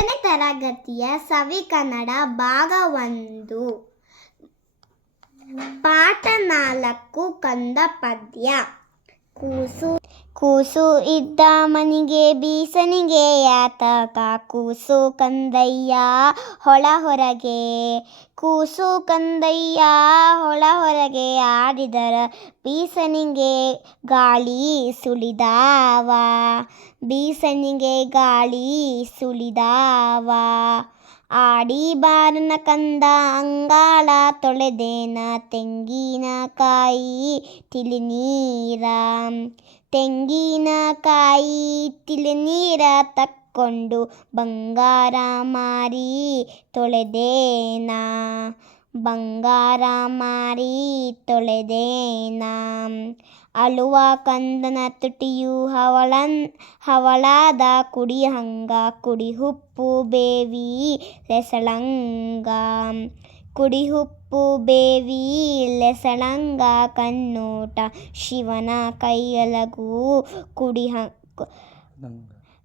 ತರಗತಿಯ ಸವಿ ಕನ್ನಡ ಭಾಗ 1 ಪಾಠ 4 ಕಂದ ಪದ್ಯ. ಕೂಸು ಇದ್ದ ಮನಿಗೆ ಬೀಸನಿಗೆ ಯಾತಕ ಕೂಸು ಕಂದಯ್ಯ ಹೊಳ ಹೊರಗೆ. ಕೂಸು ಕಂದಯ್ಯ ಹೊಳ ಹೊರಗೆ ಆಡಿದರ ಬೀಸನಿಗೆ ಗಾಳಿ ಸುಳಿದಾವ. ಬೀಸನಿಗೆ ಗಾಳಿ ಸುಳಿದಾವ. ಆಡಿ ಬಾರನ ಕಂದ ಅಂಗಾಳ ತೊಳೆದೇನ ತೆಂಗಿನಕಾಯಿ ತಿಳಿನೀರ. ತೆಂಗಿನಕಾಯಿ ತಿಳಿನೀರ ತಕ್ಕೊಂಡು ಬಂಗಾರ ಮಾರಿ ತೊಳೆದೇನ. ಬಂಗಾರ ಮಾರಿ ತೊಳೆದೇನ. ಅಳುವ ಕಂದನ ತುಟಿಯು ಹವಳಾದ ಕುಡಿಹಂಗ ಕುಡಿಹುಪ್ಪು ಬೇವಿ ಲೆಸಳಂಗ. ಕುಡಿಹುಪ್ಪು ಬೇವಿ ಲೆಸಳಂಗ ಕಣ್ಣೋಟ ಶಿವನ ಕೈಯಲಗು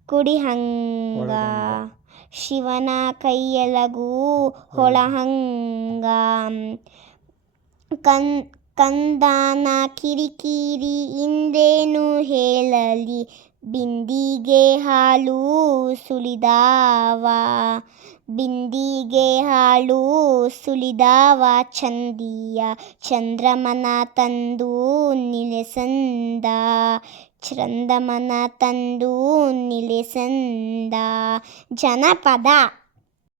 ಕುಡಿಹಂಗ. ಶಿವನ ಕೈಯಲಗು ಹೊಳಹಂಗ. ಕಂದನ ಕಿರಿಕಿರಿ ಇಂದೇನು ಹೇಳಲಿ ಬಿಂದಿಗೆ ಹಾಲು ಸುಳಿದಾವ. ಬಿಂದಿಗೆ ಹಾಲು ಸುಳಿದಾವ ಚಂದಿಯ ಚಂದ್ರಮನ ತಂದು ನಿಲೆಸಂದ. ಚಂದ್ರಮನ ತಂದು ನಿಲೆಸಂದ. ಜನಪದ.